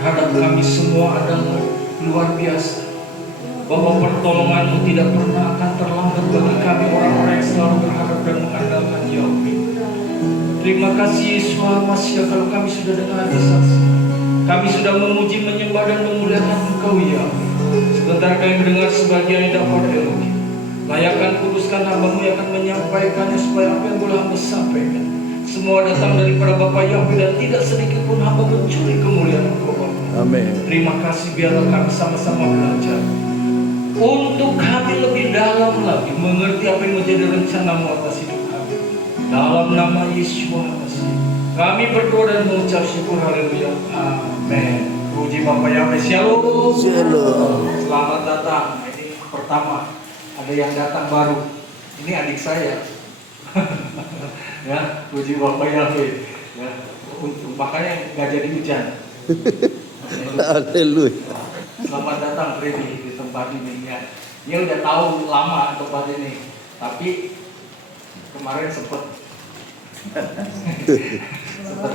terhadap kami semua adalah luar biasa. Bahwa pertolongan-Mu tidak pernah akan terlambat bagi kami orang-orang yang selalu berharap dan mengandalkan Yahweh. Terima kasih Yesus Masih kalau kami sudah dengar saksi. Kami sudah memuji, menyembah dan memuliakan Engkau Yahweh. Sebentar kami mendengar sebagian yang dapat Elohim. Layakan kuduskan hamba-Mu yang akan menyampaikannya supaya apa yang boleh hamba sampaikan semua datang daripada Bapa Yahweh dan tidak sedikit pun hamba mencuri kemuliaan Engkau Bapa. Amin. Terima kasih, biarlah kami sama-sama belajar untuk kami lebih dalam lagi mengerti apa yang menjadi rencana-Mu atas hidup kami. Dalam nama Yesus Masih kami berdoa dan mengucap syukur. Haleluya. Amin. Puji Bapa Yahweh. Shalom. Shalom. Selamat datang. Ini pertama ada yang datang baru. Ini adik saya. Ya, puji Bapa Yahweh. Ya, makanya nggak jadi hujan. Haleluya. Selamat datang Freddy di tempat ini ya. Dia udah tahu lama tempat ini, tapi kemarin sempat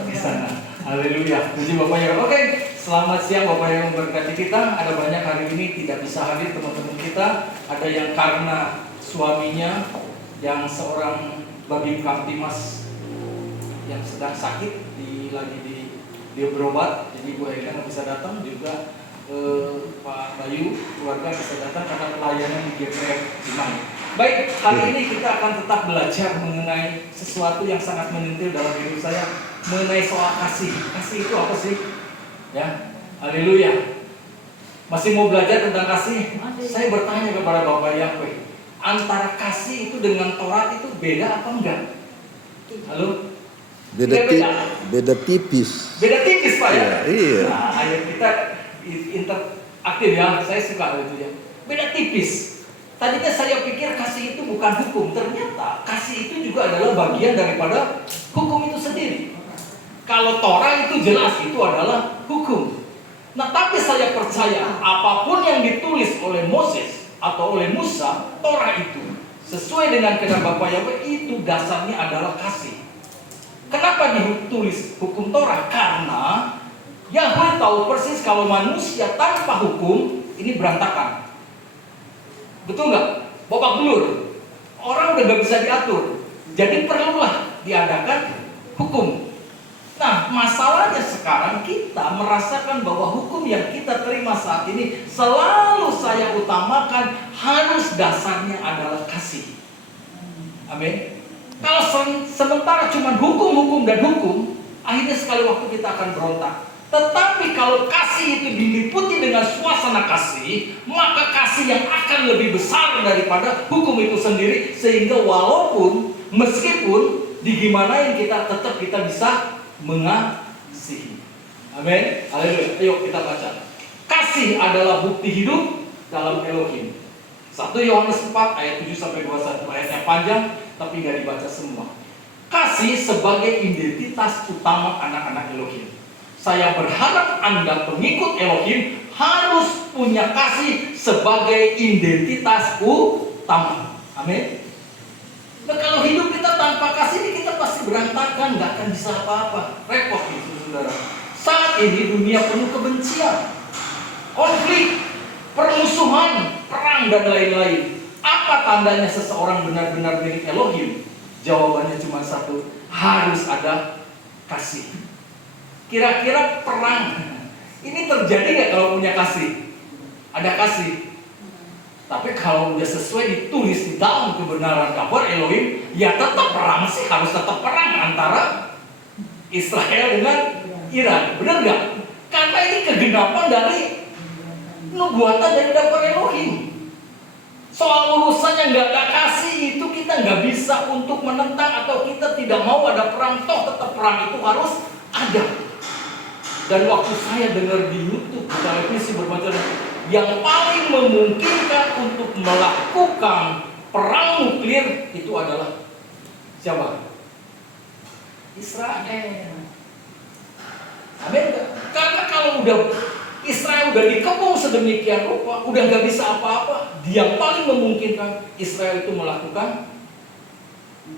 di sana. Haleluya. Puji Bapak Yahweh. Oke, selamat siang Bapak yang memberkati kita. Ada banyak hari ini tidak bisa hadir teman-teman kita. Ada yang karena suaminya yang seorang Babin Kamtimas yang sedang sakit dia berobat, jadi Bu Eka nggak bisa datang, juga Pak Bayu keluarga bisa datang karena pelayanan di GPF Cimahi. Baik, kali ini kita akan tetap belajar mengenai sesuatu yang sangat menyentil dalam hidup saya, mengenai soal kasih. Kasih itu apa sih? Ya, haleluya. Masih mau belajar tentang kasih? Saya bertanya kepada Bapak Yahweh, antara kasih itu dengan Taurat itu beda apa enggak? Halo? Beda tipis. Beda tipis Pak ya? Iya. Nah, ayat kita interaktif ya, saya suka itu ya. Beda tipis. Tadinya saya pikir kasih itu bukan hukum, ternyata kasih itu juga adalah bagian daripada hukum itu sendiri. Kalau Torah itu jelas itu adalah hukum. Nah, tapi saya percaya apapun yang ditulis oleh Moses atau oleh Musa, Torah itu sesuai dengan kehendak Bapa Yahweh itu dasarnya adalah kasih. Kenapa ditulis hukum Torah? Karena Yahweh tahu persis kalau manusia tanpa hukum ini berantakan. Betul nggak? Babak belur. Orang udah nggak bisa diatur. Jadi perlulah diadakan hukum. Nah, masalahnya sekarang kita merasakan bahwa hukum yang kita terima saat ini selalu saya utamakan harus dasarnya adalah kasih. Amin. Kalau sementara cuma hukum dan hukum, akhirnya sekali waktu kita akan berontak. Tetapi kalau kasih itu diliputi dengan suasana kasih, maka kasih yang akan lebih besar daripada hukum itu sendiri, sehingga walaupun meskipun digimanain kita tetap kita bisa mengasihi. Amin. Haleluya. Ayo kita baca. Kasih adalah bukti hidup dalam Elohim. 1 Yohanes 4 ayat 7 sampai 21. Ayatnya panjang tapi nggak dibaca semua. Kasih sebagai identitas utama anak-anak Elohim. Saya berharap Anda pengikut Elohim harus punya kasih sebagai identitas utama. Amin. Nah, kalau hidup kita tanpa kasih ini kita pasti berantakan, nggak akan bisa apa-apa. Repot itu saudara. Saat ini dunia penuh kebencian, konflik, permusuhan, perang dan lain-lain. Apa tandanya seseorang benar-benar milik Elohim? Jawabannya cuma satu, harus ada kasih. Kira-kira perang ini terjadi nggak kalau punya kasih? Ada kasih. Tapi kalau udah sesuai ditulis di dalam kebenaran kabar Elohim, ya tetap perang sih, harus tetap perang antara Israel dengan Iran. Benar nggak? Karena ini kegenapan dari nubuatan dari kabar Elohim. Soal urusan yang nggak ada kasih itu kita nggak bisa untuk menentang atau kita tidak mau ada perang, toh tetap perang itu harus ada. Dan waktu saya dengar di YouTube, di televisi berbaca, yang paling memungkinkan untuk melakukan perang nuklir itu adalah siapa? Israel. Amin. Karena kalau udah Israel udah dikepung sedemikian rupa, udah nggak bisa apa-apa. Dia paling memungkinkan Israel itu melakukan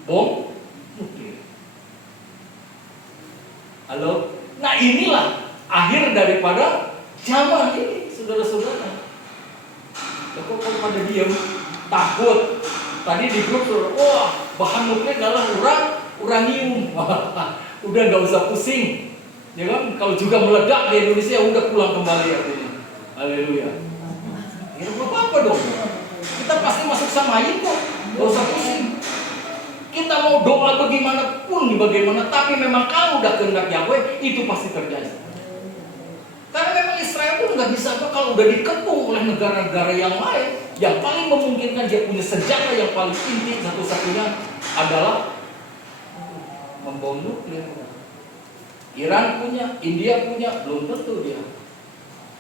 bom nuklir. Halo? Nah inilah akhir daripada zaman ini, saudara-saudara. Kok pada diam, takut. Tadi di grup, wah bahan nuklir adalah uranium. Udah nggak usah pusing, ya kan? Kalau juga meledak di Indonesia, udah pulang kembali artinya. Haleluya. Ya nggak apa-apa dong. Kita pasti masuk samain kok, nggak usah pusing. Kita mau doa bagaimanapun, bagaimana, tapi memang kalau udah kehendak Yahweh, itu pasti terjadi. Karena memang Israel itu nggak bisa kalau udah dikepung oleh negara-negara yang lain, yang paling memungkinkan dia punya senjata yang paling inti satu-satunya adalah membom nuklir. Iran punya, India punya, belum tentu dia.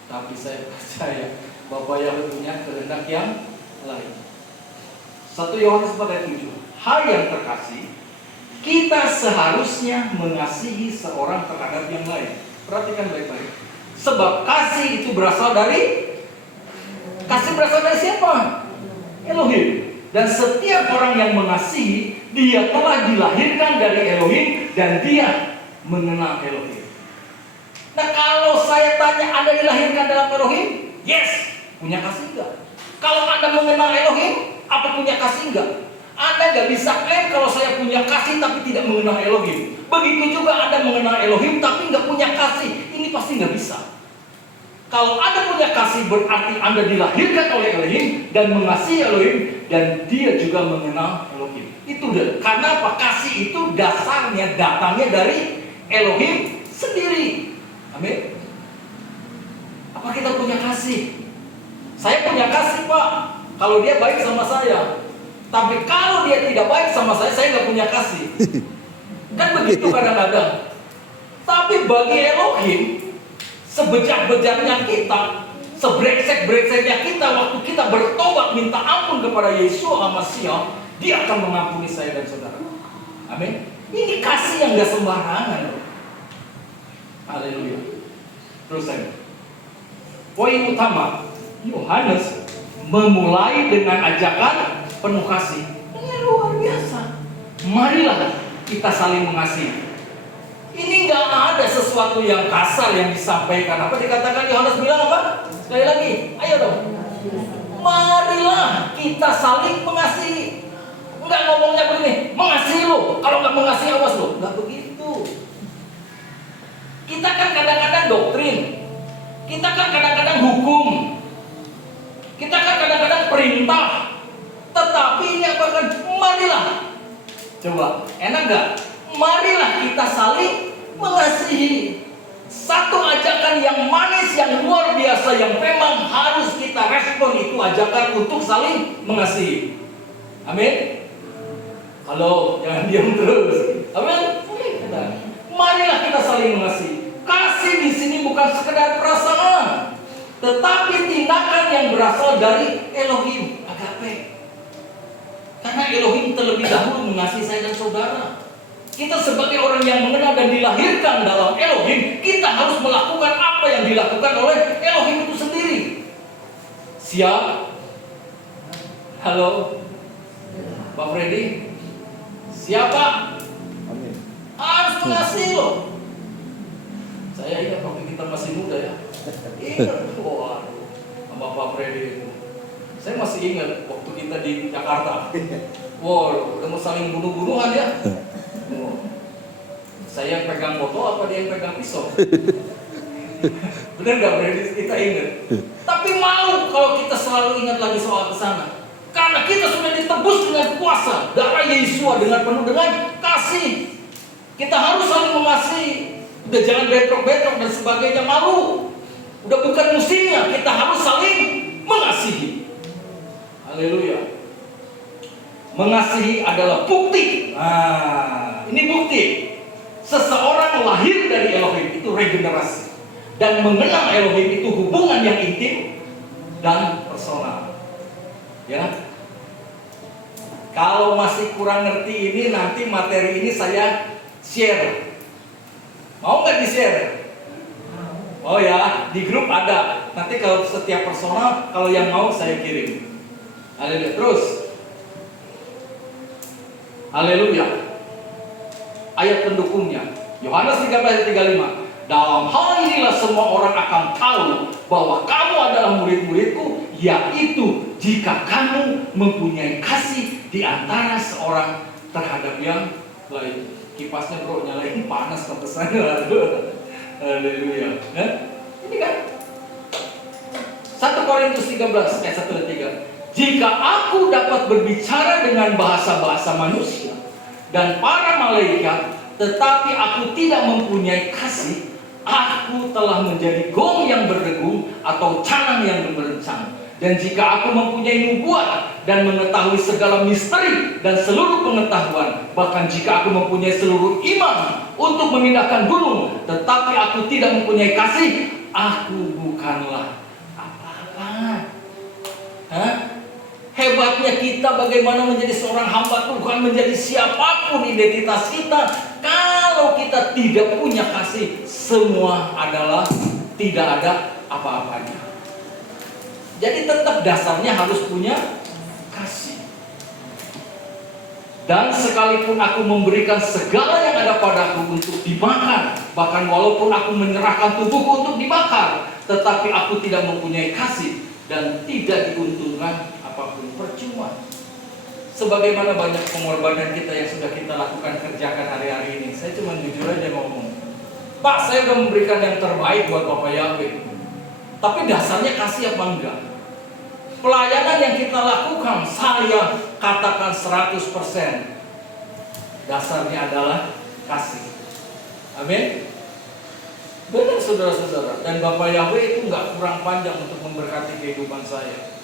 Tapi saya percaya Bapak Yahweh punya kehendak yang lain. 1 Yohanes 4 ayat 7. Hai yang terkasih, kita seharusnya mengasihi seorang terhadap yang lain. Perhatikan baik-baik. Sebab kasih itu berasal dari siapa? Elohim. Dan setiap orang yang mengasihi, dia telah dilahirkan dari Elohim dan dia mengenal Elohim. Nah, kalau saya tanya, Anda dilahirkan dalam Elohim? Yes. Punya kasih enggak? Kalau Anda mengenal Elohim, apa punya kasih enggak? Anda nggak bisa klaim kalau saya punya kasih tapi tidak mengenal Elohim. Begitu juga Anda mengenal Elohim tapi nggak punya kasih. Ini pasti nggak bisa. Kalau Anda punya kasih berarti Anda dilahirkan oleh Elohim dan mengasihi Elohim dan dia juga mengenal Elohim. Itu deh. Karena apa? Kasih itu dasarnya datangnya dari Elohim sendiri. Amin. Apa kita punya kasih? Saya punya kasih, Pak. Kalau dia baik sama saya. Tapi kalau dia tidak baik sama saya nggak punya kasih. Kan begitu kadang-kadang. Tapi bagi Elohim, sebejat-bejatnya kita, sebrengsek-brengseknya kita, waktu kita bertobat minta ampun kepada Yesus Al-Masih, dia akan mengampuni saya dan saudara. Amin. Ini kasih yang nggak sembarangan. Haleluya. Terus saya. Poin utama, Yohanes memulai dengan ajakan penuh kasih. Ini luar biasa. Marilah kita saling mengasihi. Ini nggak ada sesuatu yang kasar yang disampaikan. Apa dikatakan Yohanes bilang apa? Sekali lagi, ayo dong. Marilah kita saling mengasihi. Enggak ngomongnya begini, mengasihi lo. Kalau nggak mengasihi awas lo. Nggak begitu. Kita kan kadang-kadang doktrin. Kita kan kadang-kadang hukum. Kita kan kadang-kadang perintah. Tetapi ini apa kan? Marilah. Coba, enak gak? Marilah kita saling mengasihi. Satu ajakan yang manis, yang luar biasa, yang memang harus kita respon, itu ajakan untuk saling mengasihi. Amin. Halo, jangan diam terus. Amin. Marilah kita saling mengasihi. Kasih di sini bukan sekedar perasaan, tetapi tindakan yang berasal dari Elohim, agape. Karena Elohim terlebih dahulu mengasihi saya dan saudara. Kita sebagai orang yang mengenal dan dilahirkan dalam Elohim, kita harus melakukan apa yang dilakukan oleh Elohim itu sendiri. Siap? Halo? Pak Freddy? Siapa? Amin. Harus mengasihi loh. Saya ingat waktu kita masih muda ya. Ingat, waduh, sama Pak Freddy itu. Saya masih ingat waktu kita di Jakarta. Wow, udah mau saling bunuh-bunuhan ya. Wow. Saya yang pegang botol apa dia yang pegang pisau? Benar nggak Freddy? Kita ingat. Tapi malu kalau kita selalu ingat lagi soal kesana. Karena kita sudah ditebus dengan kuasa darah Yesus dengan penuh dengan kasih. Kita harus saling mengasihi. Udah jangan betrok-betrok dan sebagainya, malu. Udah bukan musimnya, kita harus saling mengasihi. Haleluya. Mengasihi adalah bukti. Nah, ini bukti. Seseorang lahir dari Elohim itu regenerasi. Dan mengenal Elohim itu hubungan yang intim dan personal. Ya. Kalau masih kurang ngerti ini, nanti materi ini saya share. Mau nggak di-share? Oh ya, di grup ada. Nanti kalau setiap personal, kalau yang mau saya kirim. Haleluya. Terus. Haleluya. Ayat pendukungnya. Yohanes 13 ayat 35. Dalam hal inilah semua orang akan tahu bahwa kamu adalah murid-muridku, yaitu jika kamu mempunyai kasih di antara seorang terhadap yang lain. Kipasnya bro, nyalain panas kepesannya. Haleluya. Ini kan 1 Korintus 13 ayat 1 dan 3. Jika aku dapat berbicara dengan bahasa-bahasa manusia dan para malaikat, tetapi aku tidak mempunyai kasih, aku telah menjadi gong yang berdegung atau canang yang gemerencang. Dan jika aku mempunyai nubuat dan mengetahui segala misteri dan seluruh pengetahuan, bahkan jika aku mempunyai seluruh iman untuk memindahkan gunung, tetapi aku tidak mempunyai kasih, aku bukanlah apa-apa. Hebatnya kita bagaimana menjadi seorang hamba Tuhan, menjadi siapapun identitas kita, kalau kita tidak punya kasih, semua adalah tidak ada apa-apanya. Jadi tetap dasarnya harus punya kasih. Dan sekalipun aku memberikan segala yang ada padaku untuk dimakan, bahkan walaupun aku menyerahkan tubuhku untuk dibakar, tetapi aku tidak mempunyai kasih dan tidak diuntungkan apapun, percuma. Sebagaimana banyak pengorbanan kita yang sudah kita lakukan, kerjakan hari-hari ini. Saya cuma jujur aja ngomong, Pak, saya udah memberikan yang terbaik buat Bapak Yahweh. Tapi dasarnya kasih apa enggak? Pelayanan yang kita lakukan, saya katakan 100%. Dasarnya adalah kasih. Amin. Benar saudara-saudara. Dan Bapak Yahweh itu enggak kurang panjang untuk memberkati kehidupan saya.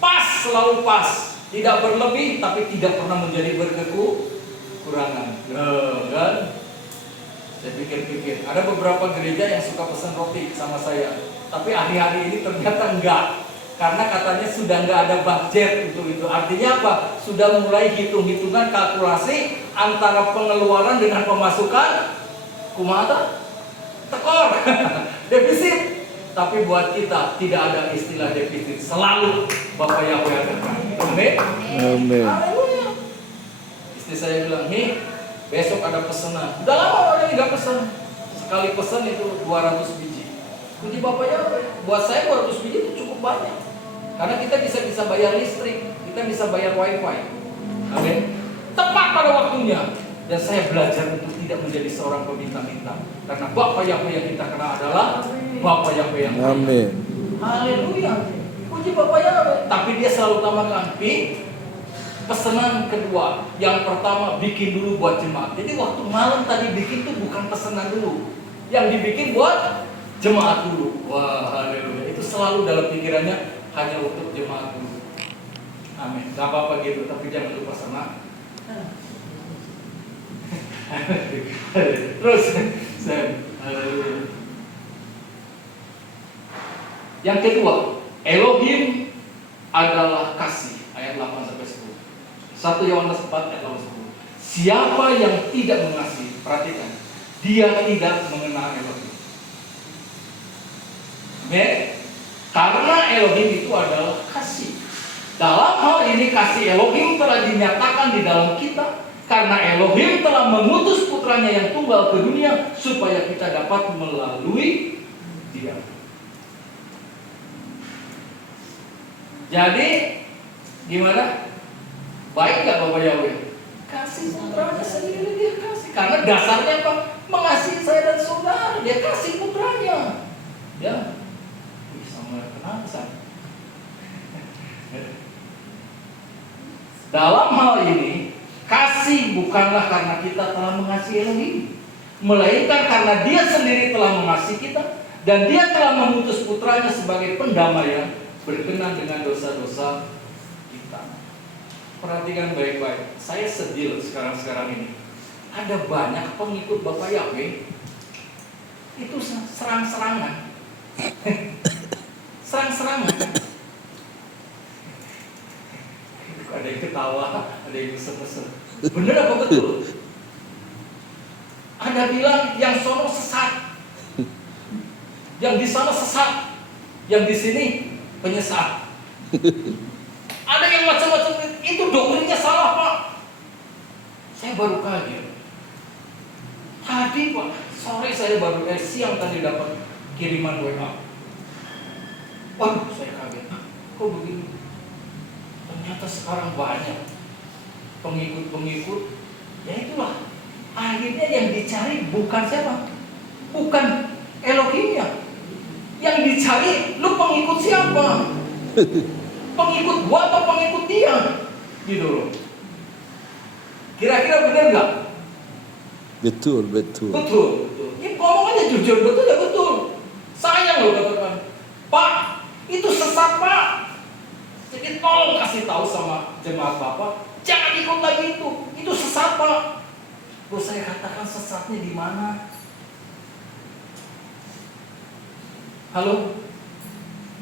Pas, selalu pas. Tidak berlebih, tapi tidak pernah menjadi berkekurangan. Kan? Saya pikir-pikir, ada beberapa gereja yang suka pesan roti sama saya, tapi hari-hari ini ternyata enggak, karena katanya sudah enggak ada budget untuk itu. Artinya apa? Sudah mulai hitung-hitungan kalkulasi antara pengeluaran dengan pemasukan, kumaha tekor, defisit. Tapi buat kita tidak ada istilah defisit, selalu Bapak Yahweh ada. Amin. Amin. Haleluya. Istri saya bilang, nih besok ada pesanan. Udah lama orang ini gak pesan. Sekali pesan itu 200 biji. Puji Bapak Yahweh. Buat saya 200 biji itu cukup banyak. Karena kita bisa bayar listrik, kita bisa bayar wifi. Amin. Tepat pada waktunya. Dan saya belajar untuk tidak menjadi seorang peminta-minta. Karena Bapak Yahweh yang kita kenal adalah Bapak Yahweh yang kaya. Amin. Haleluya. Puji Bapak Yahweh. Tapi dia selalu tambahkan, pesanan kedua, yang pertama bikin dulu buat jemaat. Jadi waktu malam tadi bikin tuh bukan pesanan dulu, yang dibikin buat jemaat dulu. Wah, haleluya. Itu selalu dalam pikirannya hanya untuk jemaat dulu. Amin. Gak apa-apa gitu, tapi jangan lupa senang. Terus, haleluya. Yang kedua, Elohim adalah kasih. Ayat 8-10. 1 Yohanes 4 ayat 10. Siapa yang tidak mengasihi, perhatikan, dia tidak mengenal Elohim. Karena Elohim itu adalah kasih. Dalam hal ini kasih Elohim telah dinyatakan di dalam kita, karena Elohim telah mengutus putranya yang tunggal ke dunia supaya kita dapat melalui Dia. Jadi gimana? Baik gak Bapak Yahweh? Kasih putranya sendiri, dia kasih. Karena dasarnya apa? Mengasihi saya dan saudara. Dia kasih putranya. Ya. Sama kenapa saya? Dalam hal ini, kasih bukanlah karena kita telah mengasihi Elohim, melainkan karena Dia sendiri telah mengasihi kita, dan Dia telah mengutus putranya sebagai pendamaian, berkenan dengan dosa-dosa kita. Perhatikan baik-baik. Saya sedih sekarang ini. Ada banyak pengikut Bapak Yahweh itu serang-serangan. Serang-serangan. Ada yang ketawa, ada yang kesel-kesel. Bener apa betul? Ada bilang yang sono sesat, yang di sana sesat, yang di sini penyesat. Ada yang macam-macam. Itu doktrinnya salah, Pak. Saya baru kaget. Tadi Pak, Sore saya siang tadi dapat kiriman WA. Waduh, saya kaget. Kok begini? Ternyata sekarang banyak pengikut-pengikut. Ya itulah. Akhirnya yang dicari bukan siapa? Bukan Elohimnya. Yang dicari, lu pengikut siapa? Pengikut gua atau pengikut dia? Gitu loh. Kira-kira benar nggak? Betul. Betul. Ini ngomong aja jujur, betul ya betul. Sayang loh katakan, Pak, itu sesat Pak. Jadi tolong kasih tahu sama jemaat Bapak, jangan ikut lagi itu sesat Pak. Terus saya katakan sesatnya di mana? Halo?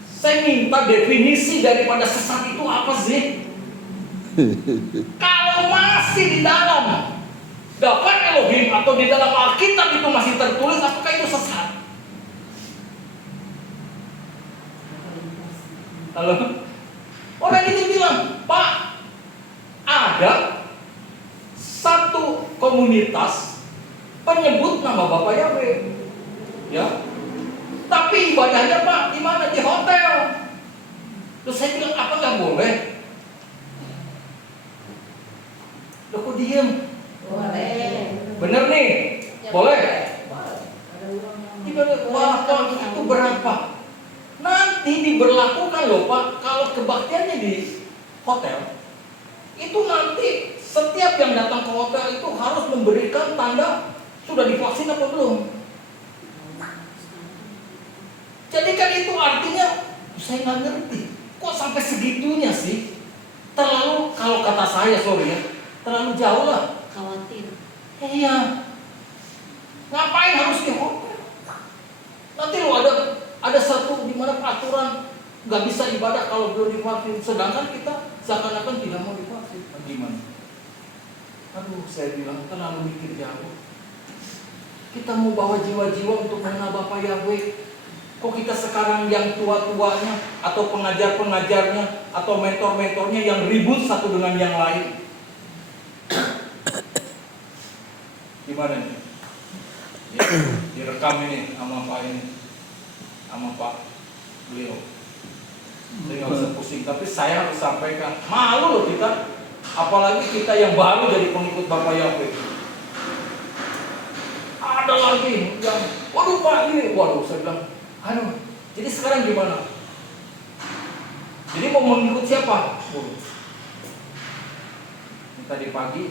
Saya minta definisi daripada sesat itu apa sih? Kalau masih di dalam daftar Elohim atau di dalam Alkitab itu masih tertulis, apakah itu sesat? Halo? Orang ini bilang, Pak, ada satu komunitas penyebut nama Bapak Yahweh, ya. Tapi ibadahnya Pak di mana? Di hotel. Terus saya bilang, apa nggak boleh? Loh kok diem? Boleh. Bener nih? Boleh? Boleh. Wah, itu berapa? Nanti diberlakukan loh Pak. Kalau kebaktiannya di hotel, itu nanti setiap yang datang ke hotel itu harus memberikan tanda sudah divaksin apa belum. Jadi kan itu artinya saya nggak ngerti. Kok sampai segitunya sih? Terlalu, kalau kata saya sorry ya, terlalu jauh lah. Khawatir. Iya. Ngapain harus di hotel? Nanti lo ada satu di mana peraturan nggak bisa ibadah kalau belum divaksin. Sedangkan kita seakan-akan tidak mau divaksin. Gimana? Aduh, saya bilang terlalu mikir jauh. Kita mau bawa jiwa-jiwa untuk mengenal Bapak Yahweh. Kok kita sekarang yang tua-tuanya atau pengajar-pengajarnya atau mentor-mentornya yang ribut satu dengan yang lain? Gimana nih? Direkam ini sama Pak ini, sama Pak beliau. Saya nggak usah pusing, tapi saya harus sampaikan. Malu loh kita, apalagi kita yang baru jadi pengikut Bapak Yahweh. Ada lagi yang, waduh Pak ini, waduh saya bilang, aduh, jadi sekarang gimana? Jadi mau mengikut siapa? Tadi pagi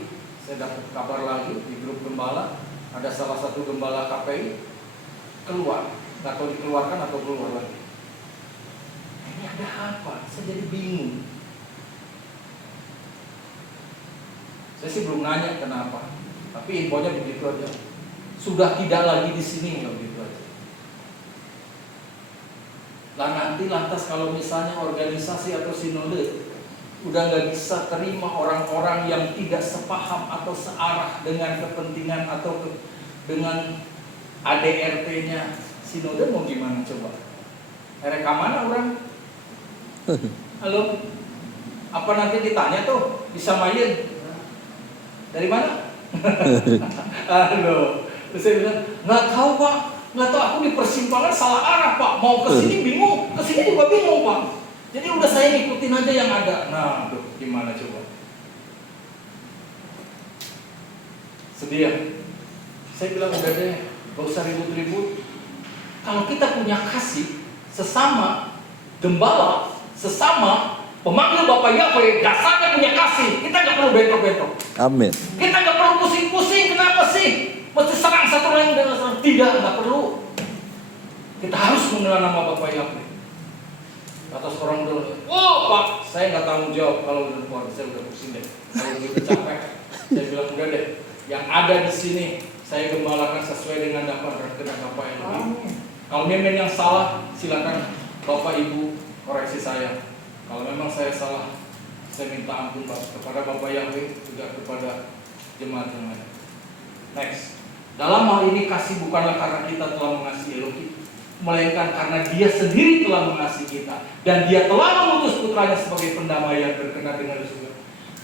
saya dapat kabar lagi di grup gembala, ada salah satu gembala KPI keluar, nggak tahu dikeluarkan atau keluar lagi. Ini ada apa? Saya jadi bingung. Saya sih belum nanya kenapa, tapi infonya begitu aja. Sudah tidak lagi di sini, nggak begitu aja. Lah nanti lantas kalau misalnya organisasi atau sinode udah nggak bisa terima orang-orang yang tidak sepaham atau searah dengan kepentingan atau dengan ADRT-nya sinode, mau gimana coba? Rekaman orang? Halo? Apa nanti ditanya tuh bisa main? Dari mana? Halo? Terus saya bilang nggak tahu Pak. Nggak tahu, aku di persimpangan salah arah Pak, mau ke sini bingung, ke sini juga bingung Pak. Jadi udah saya ngikutin aja yang ada. Nah, tuh gimana coba? Sedih ya? Saya bilang udah deh, gak usah ribut-ribut. Kalau kita punya kasih sesama gembala, sesama pemanggil Bapak Yahweh, dasarnya punya kasih. Kita nggak perlu bentrok-bentrok. Amin. Kita nggak perlu pusing-pusing. Kenapa sih? Mesti serang satu lain dengan serang. Tidak, nggak perlu. Kita harus mengenal nama Bapak Yahweh. Atas orang udah, oh Pak, saya nggak tanggung jawab kalau udah keluar, saya udah pusing deh. Kalau udah capek, saya bilang udah deh. Yang ada di sini saya gembalakan sesuai dengan daftar rekening Bapak Yahweh. Kalau memang yang salah, silakan Bapak Ibu koreksi saya. Kalau memang saya salah, saya minta ampun Pak kepada Bapak Yahweh juga kepada jemaat yang lain. Next. Dalam hal ini kasih bukanlah karena kita telah mengasihi Elohim, melainkan karena Dia sendiri telah mengasihi kita dan Dia telah mengutus putranya sebagai pendamaian berkenan dengan surga.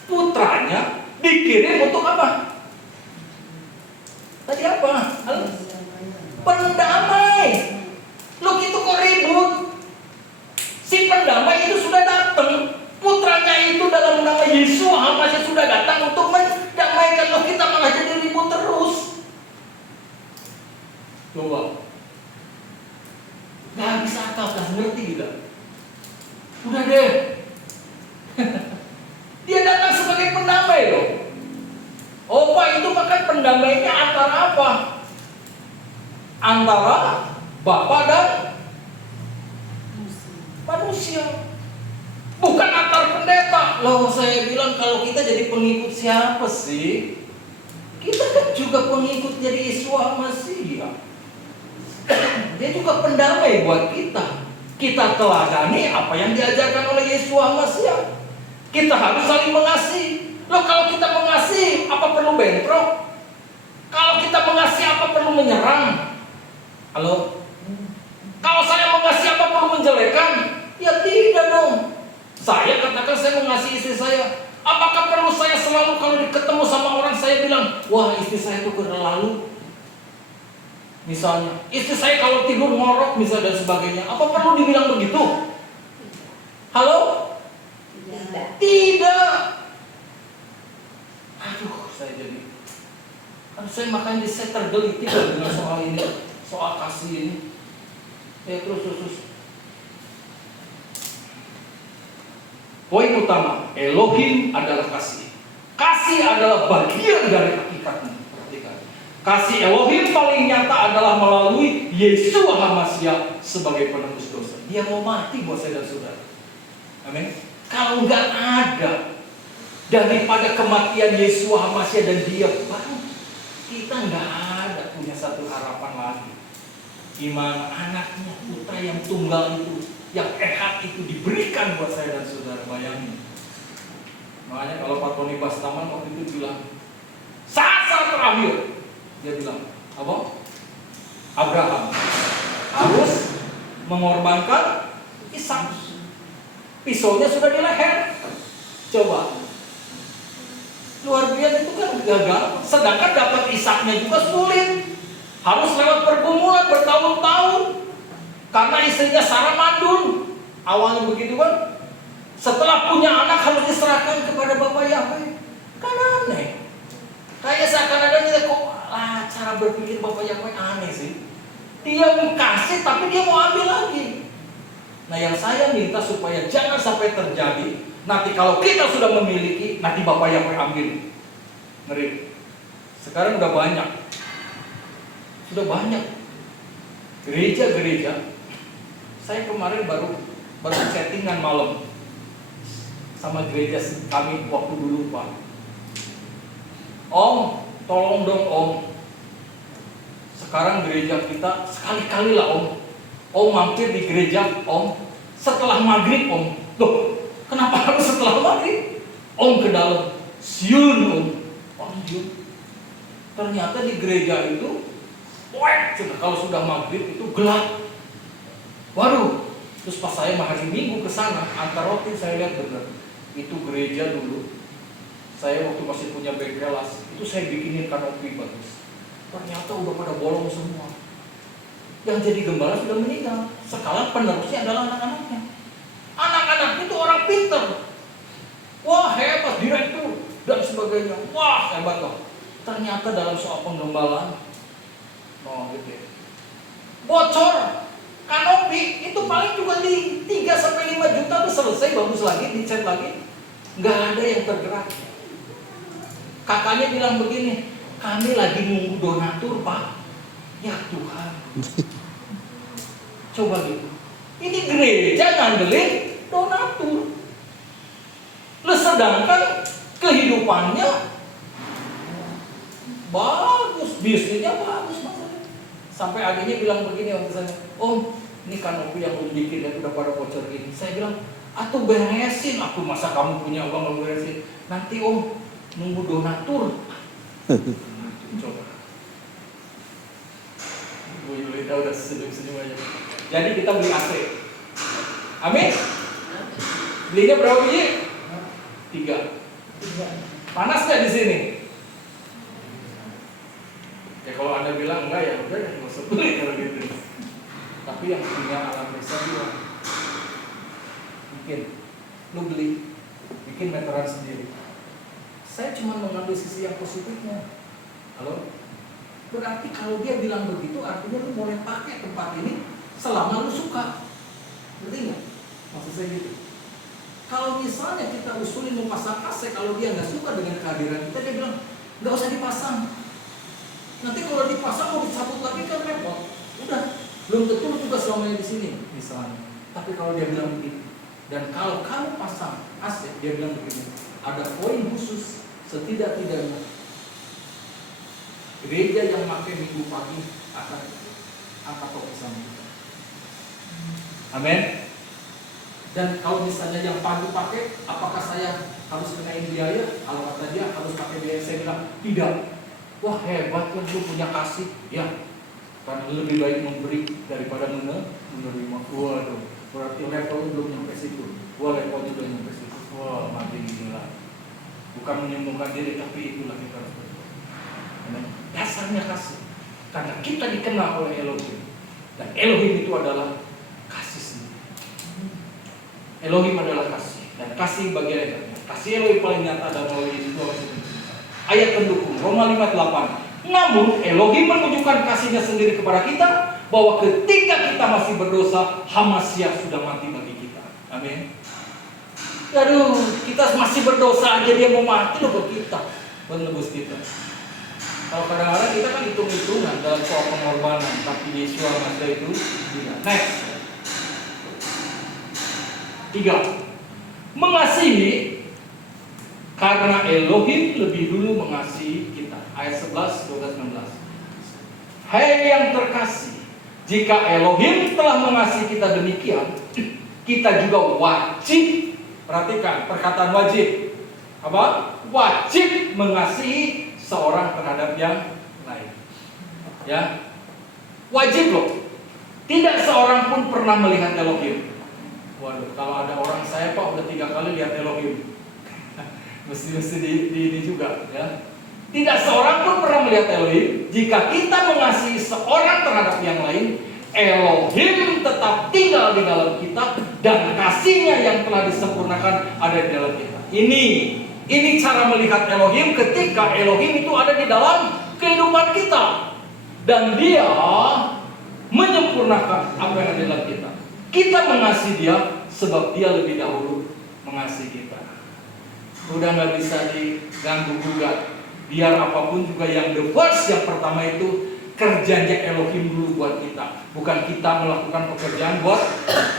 Putranya dikirim untuk apa? Tadi apa? Pendamai. Loh gitu kok ribut? Si pendamai itu sudah datang. Putranya itu dalam nama Yesus masih sudah datang untuk mendamaikan. Loh kita malah jadi ribut terus. Coba. Gak bisa akal, gak ngerti kita. Udah deh. Dia datang sebagai pendamai loh. Oh Pak, itu makan pendamainya antara apa? Antara Bapa dan manusia. Bukan antar pendeta. Loh saya bilang kalau kita jadi pengikut siapa sih? Kita kan juga pengikut jadi Yeshua Masih. Dia juga pendamai buat kita. Kita teladani apa yang diajarkan oleh Yeshua Masih. Kita harus saling mengasihi. Loh kalau kita mengasihi, apa perlu bentrok? Kalau kita mengasihi, apa perlu menyerang? Halo? Kalau saya mengasihi, apa perlu menjelekan? Ya tidak dong. Saya katakan saya mengasihi istri saya. Apakah perlu saya selalu kalau ketemu sama orang saya bilang, wah istri saya itu terlalu. Misalnya, istri saya kalau tidur ngorok misalnya dan sebagainya. Apa perlu dibilang begitu? Halo? Tidak. Aduh, saya jadi. Saya makanya saya tergelitik dengan soal ini, soal kasih ini. Ya terus. Poin utama, Elohim adalah kasih. Kasih adalah bagian dari hakikatnya. Kasih Elohim paling nyata adalah melalui Yeshua HaMashiach sebagai penebus dosa. Dia mau mati buat saya dan saudara. Amin. Kalau nggak ada daripada kematian Yeshua HaMashiach dan dia baru kita nggak ada punya satu harapan lagi. Gimana anaknya putra yang tunggal itu, yang ehad itu diberikan buat saya dan saudara, bayangin. Makanya kalau Pak Tony Bastaman waktu itu bilang saat terakhir, dia bilang apa? Abraham harus mengorbankan Ishak. Pisaunya sudah di leher. Coba, luar biasa itu kan gagal. Sedangkan dapat Ishaknya juga sulit. Harus lewat pergumulan bertahun-tahun. Karena istrinya Sarah mandul. Awalnya begitu kan. Setelah punya anak harus diserahkan kepada Bapak Yahweh. Kan aneh. Kayak seakan-akan kita kok cara berpikir Bapak Yahweh aneh sih. Dia mau kasih tapi dia mau ambil lagi. Nah yang saya minta supaya jangan sampai terjadi. Nanti kalau kita sudah memiliki, nanti Bapak Yahweh ambil. Ngeri. Sekarang udah banyak. Sudah banyak gereja-gereja. Saya kemarin baru chattingan malam sama gereja kami waktu dulu Pak. Om, tolong dong Om. Sekarang gereja kita sekali-kali lah Om. Om mampir di gereja Om. Setelah maghrib Om. Loh, kenapa harus setelah maghrib? Om ke dalam. Siun Om. Oh siun. Ternyata di gereja itu kalau sudah maghrib itu gelap. Waduh. Terus pas saya hari Minggu ke sana, antar roti saya lihat benar. Itu gereja dulu. Saya waktu masih punya bengkelas, itu saya bikinin kanopi bagus. Ternyata udah pada bolong semua. Yang jadi gembala sudah meninggal. Sekarang penerusnya adalah anak-anaknya. Anak-anak itu orang pinter. Wah hebat direktur dan sebagainya. Wah hebat loh. Ternyata dalam soal penggembalaan, gitu ya. Bocor kanopi itu paling juga di 3-5 juta tuh selesai, bagus lagi, dicat lagi. Nggak ada yang tergerak. Kakaknya bilang begini, kami lagi nunggu donatur Pak. Ya Tuhan. Coba gitu. Ini gereja ngandelin donatur. Sedangkan kehidupannya bagus, bisnisnya bagus. Sampai adiknya bilang begini waktu saya, Om, ini kanopi yang belum bikin ya udah pada bocor gini. Saya bilang, atuh beresin, aku masa kamu punya uang kamu beresin. Nanti Om nunggu donatur. Coba. Bu Yulita udah senyum-senyum aja. Jadi kita beli AC. Amin. Belinya berapa biji? 3. Panas nggak di sini? Ya kalau Anda bilang enggak ya udah. usah beli kalau gitu. Tapi yang punya alam desa juga mungkin lu beli, bikin meteran sendiri. Saya cuma mengambil sisi yang positifnya. Halo? Berarti kalau dia bilang begitu, artinya lu boleh pakai tempat ini selama lu suka. Ngerti nggak? Maksud saya gitu. Kalau misalnya kita usulin mau pasang AC, kalau dia nggak suka dengan kehadiran kita, dia bilang nggak usah dipasang. Nanti kalau dipasang mau dicabut lagi kan repot. Udah, belum tentu lu juga selamanya di sini, misalnya. Tapi kalau dia bilang begitu, dan kalau kamu pasang AC, dia bilang begini, ada poin khusus setidak-tidaknya gereja yang pakai minggu pagi akan angkat topi sama kita. Amin. Dan kalau misalnya yang pagi pakai, apakah saya harus kenain biaya? Kalau kata dia harus pakai biaya, saya bilang tidak. Wah hebat kan lu punya kasih, ya. Karena lebih baik memberi daripada menerima. Waduh, berarti level belum nyampe situ. Wah levelnya udah nyampe situ. Wah mati gila. Bukan menyembuhkan diri, tapi itulah kita harus berbuat. Dasarnya kasih. Karena kita dikenal oleh Elohim. Dan Elohim itu adalah kasih sendiri. Elohim adalah kasih. Dan kasih bagian kasih Elohim paling nyata dan melalui itu ayat pendukung Roma 5:8. Namun Elohim menunjukkan kasihnya sendiri kepada kita, bahwa ketika kita masih berdosa, Hamasiah sudah mati bagi kita. Amin. Aduh, kita masih berdosa aja dia mau mati loh buat kita, buat nebus kita. Kalau kadang-kadang kita kan hitung-hitungan dalam soal pengorbanan, tapi Yesus Hamasiah itu tidak. Next. 3. Mengasihi karena Elohim lebih dulu mengasihi kita. Ayat 11, 12, 16. Hai yang terkasih, jika Elohim telah mengasihi kita demikian, kita juga wajib, perhatikan perkataan wajib. Apa? Wajib mengasihi seorang terhadap yang lain. Ya. Wajib loh. Tidak seorang pun pernah melihat Elohim. Waduh, kalau ada orang, saya Pak udah 3 kali lihat Elohim. mesti di ini juga ya. Tidak seorang pun pernah melihat Elohim. Jika kita mengasihi seorang terhadap yang lain, Elohim tetap tinggal di dalam kita, dan kasihnya yang telah disempurnakan ada di dalam kita. Ini cara melihat Elohim ketika Elohim itu ada di dalam kehidupan kita, dan dia menyempurnakan apa yang ada di dalam kita. Kita mengasihi dia sebab dia lebih dahulu mengasihi kita. Udah nggak bisa diganggu gugat. Biar apapun juga yang the first, yang pertama itu kerjanya Elohim dulu buat kita. Bukan kita melakukan pekerjaan buat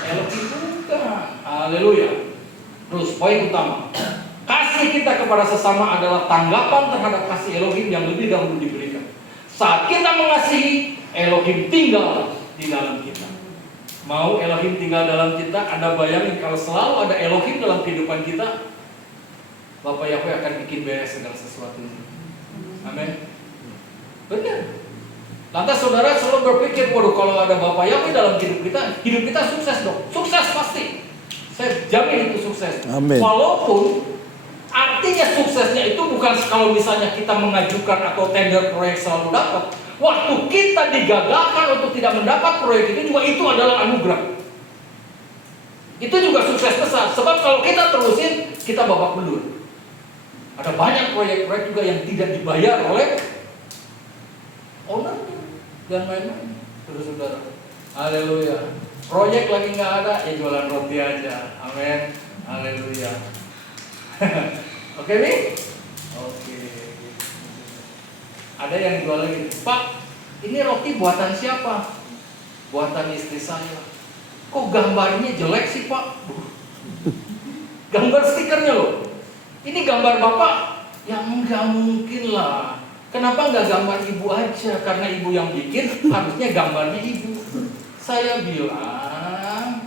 Elohim, bukan. Haleluya. Terus poin utama, kasih kita kepada sesama adalah tanggapan terhadap kasih Elohim yang lebih dahulu diberikan. Saat kita mengasihi, Elohim tinggal di dalam kita. Mau Elohim tinggal dalam kita? Anda bayangin kalau selalu ada Elohim dalam kehidupan kita, Bapak Yahweh akan bikin beres segala sesuatunya. Amin. Benar. Lantas saudara selalu berpikir, waduh kalau ada Bapak Yahweh dalam hidup kita sukses dong. Sukses pasti. Saya jamin itu sukses. Amin. Walaupun artinya suksesnya itu bukan kalau misalnya kita mengajukan atau tender proyek selalu dapat. Waktu kita digagalkan untuk tidak mendapat proyek itu juga itu adalah anugerah. Itu juga sukses besar. Sebab kalau kita terusin, kita babak belur. Ada banyak proyek-proyek juga yang tidak dibayar oleh owner dan lain-lain. Terus saudara, haleluya. Proyek lagi nggak ada, ya jualan roti aja. Amin. Haleluya. Oke nih? Oke. Ada yang jual lagi, Pak, ini roti buatan siapa? Buatan istri saya. Kok gambarnya jelek sih Pak? Gambar stikernya loh. Ini gambar Bapak? Ya enggak mungkin lah. Kenapa enggak gambar ibu aja? Karena ibu yang bikin, harusnya gambarnya ibu. Saya bilang,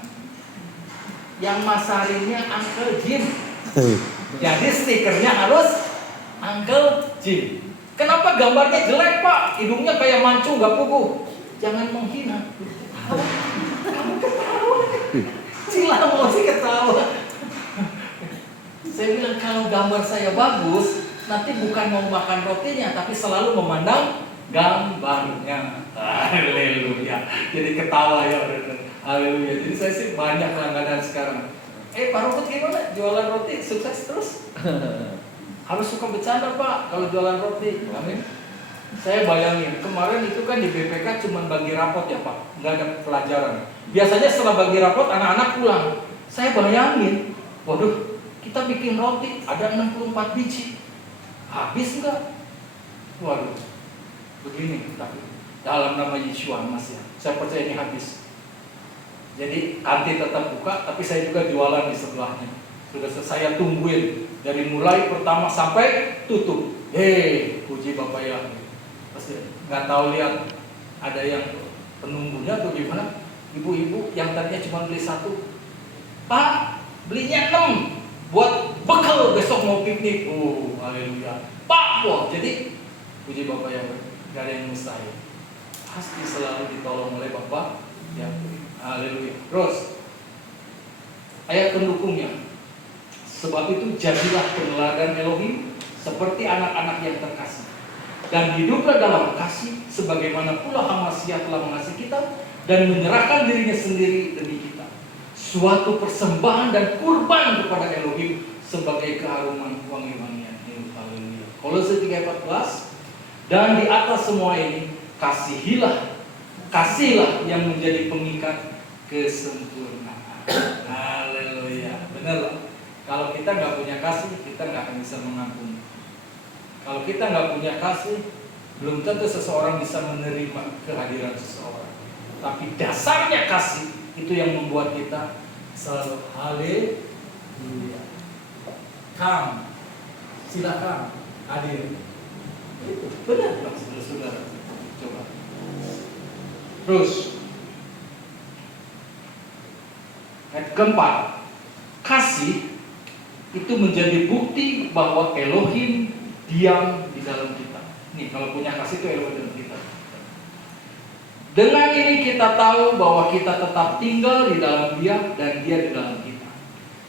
yang masarinnya Uncle Jim. Jadi stikernya harus Uncle Jim. Kenapa gambarnya jelek Pak? Hidungnya kayak mancung gak puguh. Jangan menghina. Kamu ketawa. Cila mau sih ketawa. Saya bilang kalau gambar saya bagus, nanti bukan mau makan rotinya, tapi selalu memandang gambarnya. Haleluya. Jadi ketawa ya. Haleluya. Jadi saya sih banyak langganan sekarang. Pak Robert gimana? Jualan roti sukses terus? Harus suka bercanda Pak kalau jualan roti. Amin. Saya bayangin kemarin itu kan di BPK cuma bagi rapot ya Pak, nggak ada pelajaran. Biasanya setelah bagi rapot anak-anak pulang. Saya bayangin, waduh, kita bikin roti ada 64 biji, habis nggak? Waduh, begini tapi dalam nama Yeshua Mas ya, saya percaya ini habis. Jadi kantin tetap buka, tapi saya juga jualan di sebelahnya. Sudah saya tungguin dari mulai pertama sampai tutup. Puji Bapak ya. Pasti nggak tahu lihat ada yang penunggunya atau gimana. Ibu-ibu yang tadinya cuma beli 1, Pak belinya 6 buat bekal besok mau piknik. Haleluya. Pak, wah jadi puji Bapak ya, nggak ada yang mustahil. Pasti selalu ditolong oleh Bapak ya. Haleluya. Terus ayat pendukungnya, sebab itu jadilah peneladan Elohim seperti anak-anak yang terkasih, dan hiduplah dalam kasih sebagaimana pula Hamasiah telah mengasihi kita dan menyerahkan dirinya sendiri demi kita, suatu persembahan dan kurban kepada Elohim sebagai keharuman wangi-wangian. Haleluya. Kolose 3:14, dan di atas semua ini kasihlah yang menjadi pengikat kesempurnaan. Haleluya. Benar loh. Kalau kita nggak punya kasih, kita nggak akan bisa mengampuni. Kalau kita nggak punya kasih, belum tentu seseorang bisa menerima kehadiran seseorang. Tapi dasarnya kasih itu yang membuat kita selalu haleluya. Silakan hadir. Itu benar dong saudara-saudara. Coba. Terus ayat keempat, kasih itu menjadi bukti bahwa Elohim diam di dalam kita. Nih, kalau punya kasih itu Elohim dalam kita. Dengan ini kita tahu bahwa kita tetap tinggal di dalam Dia dan Dia di dalam kita.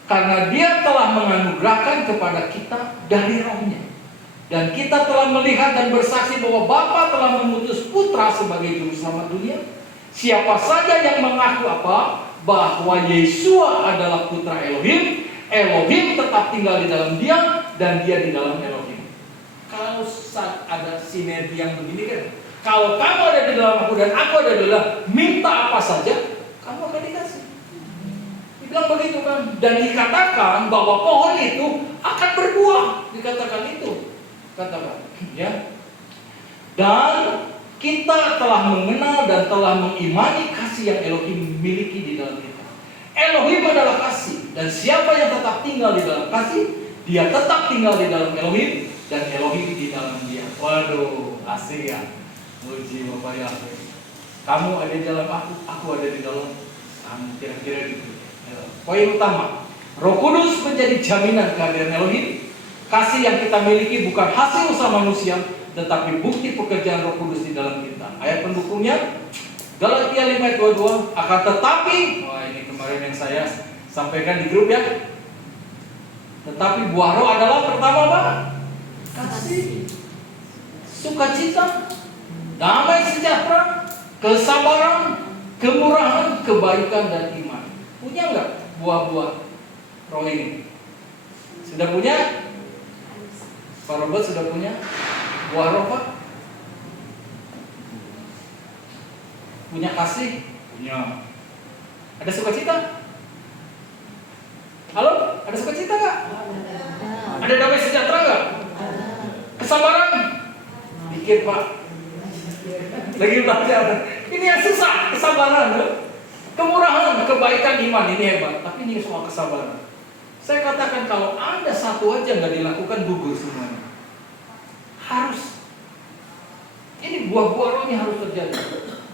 Karena Dia telah menganugerahkan kepada kita dari Roh-Nya. Dan kita telah melihat dan bersaksi bahwa Bapa telah mengutus Putra sebagai juru selamat dunia. Siapa saja yang mengaku apa? Bahwa Yeshua adalah Putra Elohim, Elohim tetap tinggal di dalam Dia dan Dia di dalam Elohim. Kalau ada sinergi yang begini kan, kalau kamu ada di dalam aku dan aku ada di dalam, minta apa saja, kamu akan dikasih. Dibilang begitu kan, dan dikatakan bahwa pohon itu akan berbuah, dikatakan itu, katakan, ya. Dan kita telah mengenal dan telah mengimani kasih yang Elohim miliki di dalam kita. Elohim adalah kasih, dan siapa yang tetap tinggal di dalam kasih, dia tetap tinggal di dalam Elohim, dan Elohim di dalam dia. Waduh, asik ya. Puji Bapak ya. Kamu ada di dalam aku ada di dalam kamu, kira-kira gitu. Poin utama, Roh Kudus menjadi jaminan kehadiran Elohim. Kasih yang kita miliki bukan hasil usaha manusia, tetapi bukti pekerjaan Roh Kudus di dalam kita. Ayat pendukungnya, Galatia 5:22, akan tetapi, wah ini kemarin yang saya sampaikan di grup ya. Tetapi buah roh adalah pertama apa? Kasih, sukacita, damai sejahtera, kesabaran, kemurahan, kebaikan dan iman. Punya nggak buah-buah roh ini? Sudah punya? Pak Robert sudah punya buah roh Pak? Punya kasih? Punya. Ada sukacita? Halo? Ada sukacita nggak? Ada damai sejahtera nggak? Kesabaran? Dikit Pak. Lagi belajar. Ini yang susah, kesabaran. Kemurahan, kebaikan, iman, ini hebat. Tapi ini soal kesabaran. Saya katakan kalau ada satu aja nggak dilakukan, gugur semuanya. Harus. Ini buah-buah roh ini harus terjadi.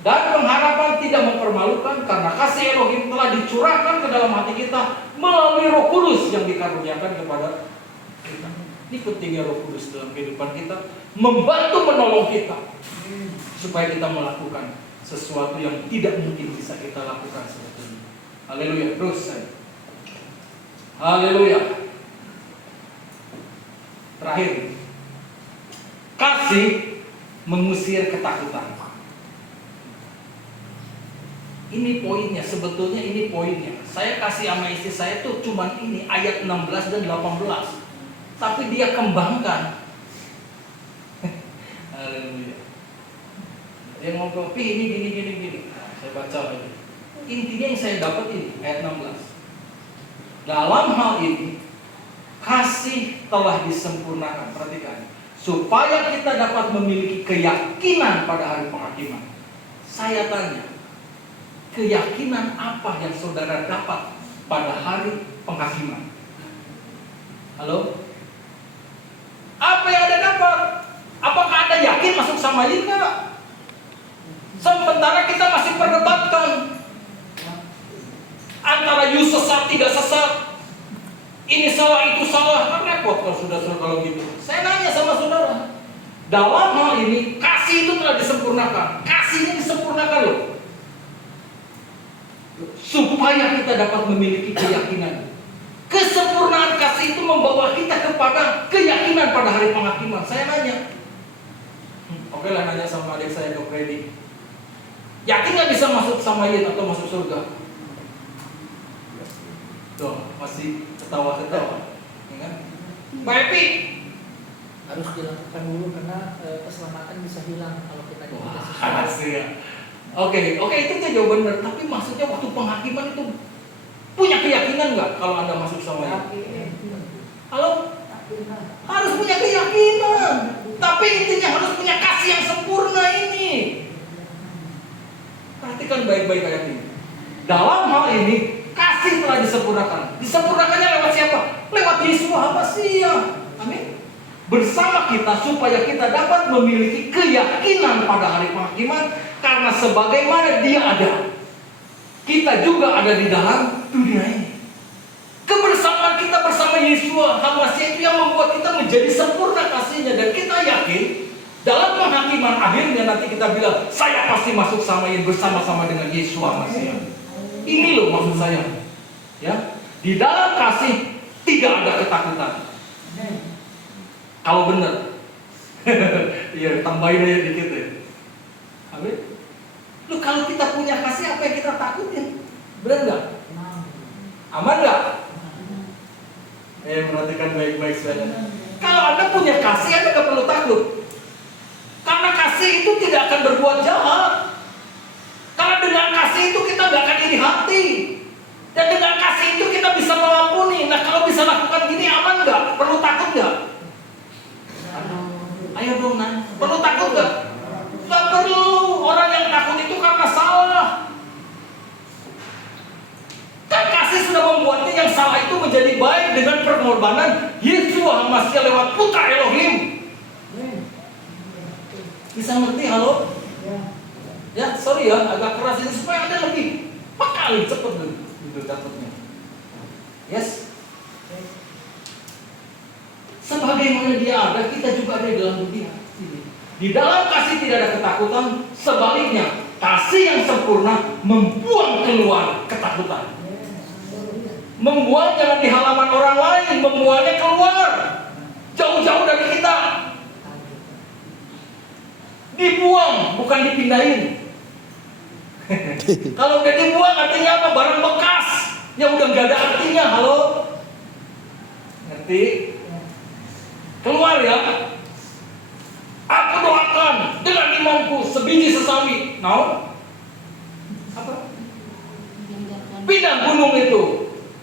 Dan pengharapan tidak mempermalukan karena kasih Elohim telah dicurahkan ke dalam hati kita melalui Roh Kudus yang dikaruniakan kepada kita. Ini pentingnya Roh Kudus dalam kehidupan kita, membantu menolong kita supaya kita melakukan sesuatu yang tidak mungkin bisa kita lakukan sebetulnya. Haleluya. Terus saya. Haleluya. Terakhir, kasih mengusir ketakutan. Ini poinnya, sebetulnya ini poinnya. Saya kasih sama istri saya tuh cuman ini ayat 16 dan 18. Tapi dia kembangkan. Haleluya. Dia ngomong, "Pi, ini gini." Nah, saya baca lagi. Intinya yang saya dapat ini ayat 16. Dalam hal ini kasih telah disempurnakan. Perhatikan. Supaya kita dapat memiliki keyakinan pada hari penghakiman. Saya tanya, keyakinan apa yang saudara dapat pada hari penghakiman? Halo? Apa yang Anda dapat? Apakah Anda yakin masuk Samayin enggak? Sementara kita masih perdebatkan antara you sesat tidak sesat, ini salah itu salah, kan repot kalau sudah kalau gitu. Saya nanya sama saudara, dalam hal ini kasih itu telah disempurnakan. Kasih ini disempurnakan loh, supaya kita dapat memiliki keyakinan. Kesempurnaan kasih itu membawa kita kepada keyakinan pada hari penghakiman. Saya nanya, oke lah, nanya sama adik saya Dok Redi, yakin nggak bisa masuk Samayin atau masuk surga? Tuh, masih ketawa-ketawa, ya kan? Mbak Epi, harus dilakukan dulu karena keselamatan bisa hilang kalau kita tidak sesuai. Hasil. Oke, itu dia jawaban benar. Tapi maksudnya waktu penghakiman itu punya keyakinan nggak kalau Anda masuk Samayin? Halo? Harus punya keyakinan. Tapi intinya harus punya kasih yang sempurna ini. Perhatikan baik-baik ayat ini. Dalam hal ini kasih telah disempurnakan. Disempurnakannya lewat siapa? Lewat Yesus Hamasia. Amin. Bersama kita supaya kita dapat memiliki keyakinan pada hari penghakiman, karena sebagaimana Dia ada, kita juga ada di dalam dunia ini. Kebersamaan kita bersama Yesus Hamasia itu yang membuat kita menjadi sempurna kasihnya, dan kita yakin dalam penghakiman akhirnya nanti kita bilang, saya pasti masuk Samayin bersama-sama dengan Yesus Hamasia. Ini loh maksud saya, ya. Di dalam kasih tidak ada ketakutan. Kalau benar, iya tambahin aja dikit ya. Amin. Lu kalau kita punya kasih, apa yang kita takutin? Benar nggak? Aman nggak? Perhatikan baik-baik saja. Kalau Anda punya kasih, Anda nggak perlu takut. Karena kasih itu tidak akan berbuat jahat. Karena dengan kasih itu kita nggak akan iri hati. Dan dengan kasih itu kita bisa mengampuni. Nah, kalau bisa lakukan gini, aman nggak? Perlu takut nggak? Ayo dong, Nan. Perlu takut nggak? Nggak perlu. Orang yang takut itu karena salah. Kan kasih sudah membuatnya yang salah itu menjadi baik dengan pengorbanan Yesus Hamasia lewat Putra Elohim. Bisa ngerti? Halo? Ya, sorry ya, agak keras ini supaya Anda lebih pekali, cepet gitu catatnya. Yes. Sebagaimana Dia ada, kita juga ada di dalam dunia ini. Di dalam kasih tidak ada ketakutan, sebaliknya kasih yang sempurna membuang keluar ketakutan. Membuang jangan di halaman orang lain, membuangnya keluar jauh-jauh dari kita. Dibuang, bukan dipindahin. Kalau udah dibuang artinya apa? Barang bekas yang udah nggak ada artinya. Halo, ngerti? Keluar ya. Aku doakan dengan imanku sebiji sesawi. Nah, apa? Pindah gunung itu.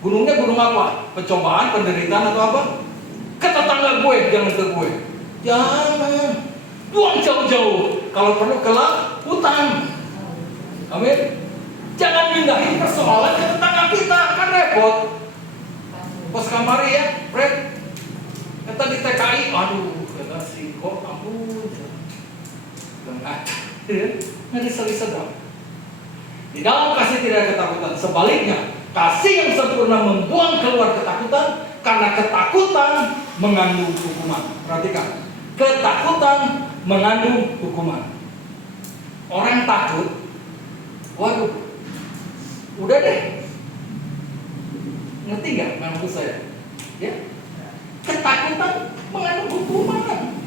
Gunungnya gunung apa? Pencobaan, penderitaan atau apa? Ke tetangga gue, jangan ke gue. Jangan. Buang jauh-jauh. Kalau perlu ke hutan. Amin. Jangan pindahin persoalan ke tetangga kita, kan repot. Pos kamari ya, Fred. Kita di TKI, aduh, kata si kok ampun. Nanti sedang. Di dalam kasih tidak ada ketakutan. Sebaliknya, kasih yang sempurna membuang keluar ketakutan, karena ketakutan mengandung hukuman. Perhatikan, ketakutan mengandung hukuman. Orang takut, waduh, udah deh. Ngerti nggak maksud saya? Ya, ketakutan mengandung hukuman.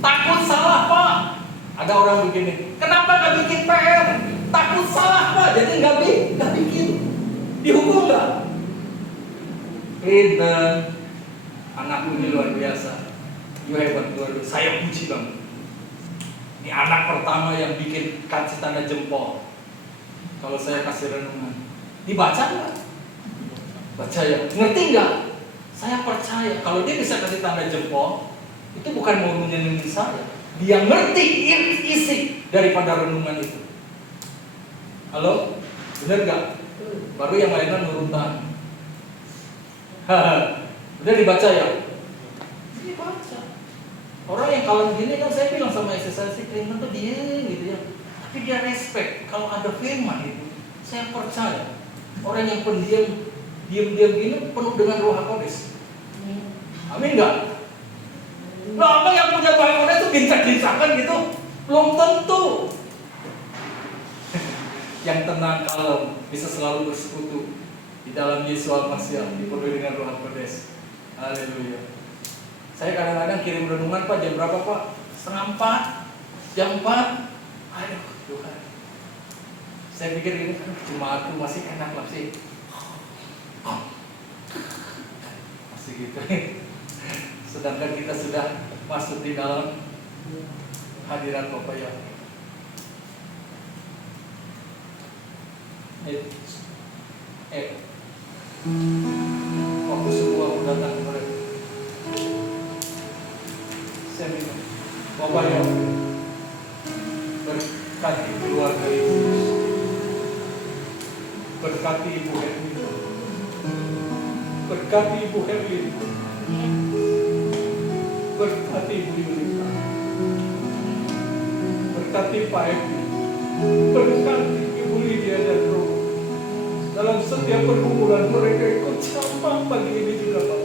Takut salah, Ada orang begini, kenapa nggak bikin PR? Takut salah Pak, jadi nggak bikin. Dihukum nggak? Clinton, anakku ini luar biasa. You hebat, luar biasa. Saya puji banget. Ini anak pertama yang bikin kasih tanda jempol. Kalau saya kasih renungan, dibaca nggak? Baca ya. Ngerti nggak? Saya percaya kalau dia bisa kasih tanda jempol, itu bukan mau menyenangkan saya. Dia ngerti isi daripada renungan itu. Halo? Bener nggak? Baru yang lainnya nurutan. Udah dibaca ya? Dibaca. Orang yang kalau gini kan saya bilang sama istri saya, si Clinton tuh diem gitu ya. Tapi dia respect kalau ada firman itu. Saya percaya orang yang pendiam, diam-diam gini penuh dengan Roh Kudus. Amin nggak? Nah, apa yang punya Roh Kudus itu bincang-bincangkan gitu? Belum tentu. Yang tenang, kalem, bisa selalu bersekutu di dalam Yesus Almasih, dipenuhi dengan Roh Kudus. Haleluya. Saya kadang-kadang kirim renungan, Pak, jam berapa Pak? 3:30, jam 4. Aduh Tuhan. Saya pikir ini kan cuma aku masih enak lah sih. Masih gitu. Sedangkan kita sudah masuk di dalam hadirat Bapa ya. Waktu semua datang kepada saya minta Bapak ya, berkati keluarga Ibu, berkati Ibu Herlin, berkati Ibu Herlin, berkati Ibu Yulita, berkati Pak Evi, berkati Ibu Lydia dan Roh. Dalam setiap pergumulan mereka ikut campur pagi ini juga Pak.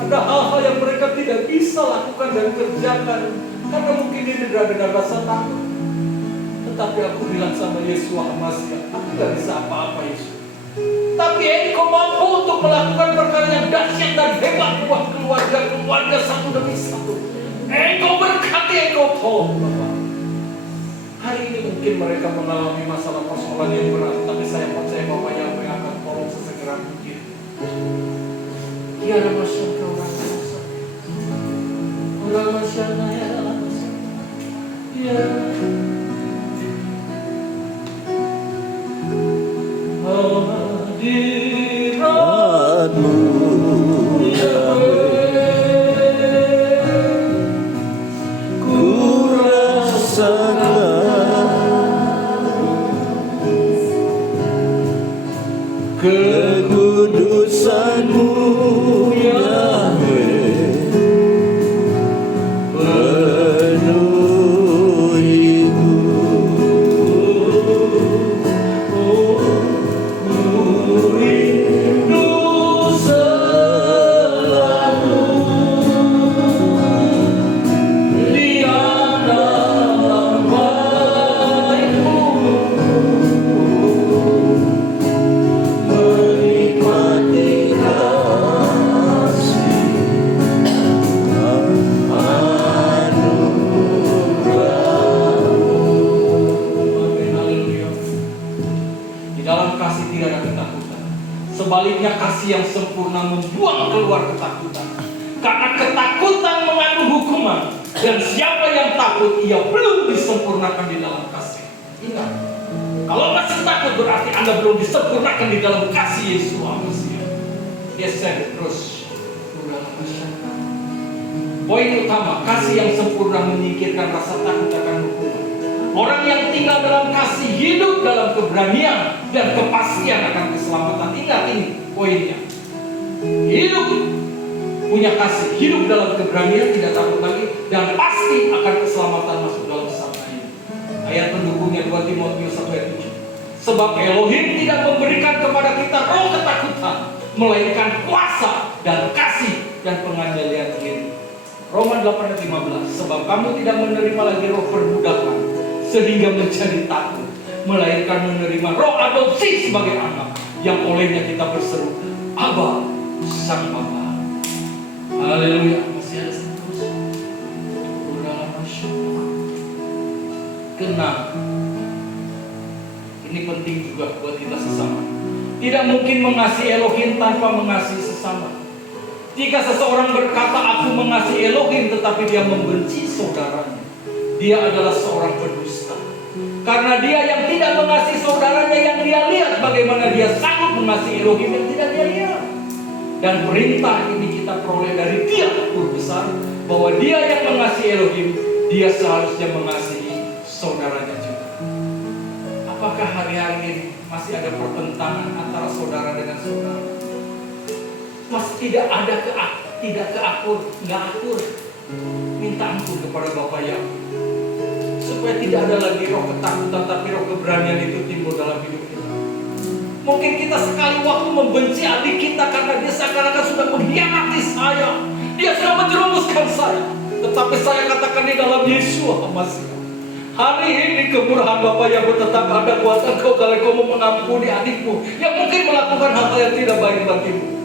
Ada hal-hal yang mereka tidak bisa lakukan dan kerjakan karena mungkin ini dengan rasa takut. Tetapi aku bilang sama Yesus Almasih, aku gak bisa apa-apa Yesus. Tapi Engkau mampu untuk melakukan perkara yang dahsyat dan hebat buat keluarga satu demi satu. Engkau berkati, Engkau tolong Bapak. Hari ini mungkin mereka mengalami masalah persoalan yang berat, tapi saya percaya Bapak yang akan tolong sesegera mungkin. Ya Rabbi, hadiratmu ku rasakan kekudusanmu Yahweh. Sebaliknya kasih yang sempurna membuang keluar ketakutan. Karena ketakutan mengandung hukuman. Dan siapa yang takut ia belum disempurnakan di dalam kasih. Ingat, kalau masih takut berarti Anda belum disempurnakan di dalam kasih Yesus Almasih. Geser terus. Poin utama, kasih yang sempurna menyingkirkan rasa takut akan hukuman. Orang yang tinggal dalam kasih hidup dalam keberanian dan kepastian akan keselamatan. Ingat ini poinnya. Hidup punya kasih, hidup dalam keberanian, tidak takut lagi, dan pasti akan keselamatan masuk dalam sabda ini. Ayat pendukungnya 2 Timotius 1:7. Sebab Elohim tidak memberikan kepada kita roh ketakutan, melainkan kuasa dan kasih dan pengendalian diri. Roma 8:15. Sebab kamu tidak menerima lagi roh perbudakan sehingga menjadi takut, melainkan menerima roh adopsi sebagai anak, yang olehnya kita berseru, Abba, Sang Bapa. Haleluya. Masih ada terus. ke-6. Ini penting juga buat kita sesama. Tidak mungkin mengasihi Elohim tanpa mengasihi sesama. Jika seseorang berkata aku mengasihi Elohim tetapi dia membenci saudaranya, dia adalah seorang pendusta. Karena dia yang tidak mengasihi saudaranya yang dia lihat, bagaimana dia sanggup mengasihi Elohim yang tidak dia lihat. Dan perintah ini kita peroleh dari Dia Guru besar, bahwa dia yang mengasihi Elohim, dia seharusnya mengasihi saudaranya juga. Apakah hari-hari ini masih ada pertentangan antara saudara dengan saudara? Masih tidak ada nggak akur. Minta ampun kepada Bapak Yahweh, supaya tidak ada lagi roh ketakutan, tapi roh keberanian itu timbul dalam hidup kita. Mungkin kita sekali waktu membenci adik kita karena dia seakan-akan sudah mengkhianati saya, dia sudah menjerumuskan saya. Tetapi saya katakan di dalam Yeshua HaMashiach, hari ini kemurahan Bapak Yahweh tetap ada buat engkau kalau kau mau mengampuni adikmu yang mungkin melakukan hal yang tidak baik bagimu.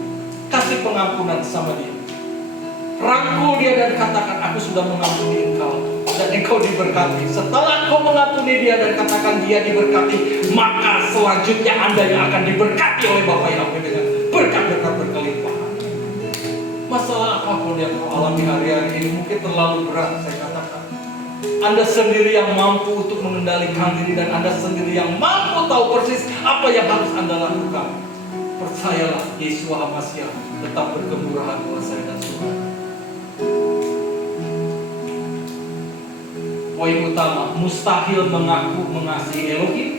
Kasih pengampunan sama dia, rangkul dia dan katakan aku sudah mengampuni engkau dan engkau diberkati. Setelah engkau mengampuni dia dan katakan dia diberkati, maka selanjutnya Anda yang akan diberkati oleh Bapak Yahweh dengan berkat-berkat berkelimpahan. Masalah apapun yang kau alami hari-hari ini mungkin terlalu berat, saya katakan. Anda sendiri yang mampu untuk mengendalikan diri, dan Anda sendiri yang mampu tahu persis apa yang harus Anda lakukan. Percayalah, Yeshua HaMashiach tetap berkemurahan buat saya dan saudara. Poin utama, mustahil mengaku mengasihi Elohim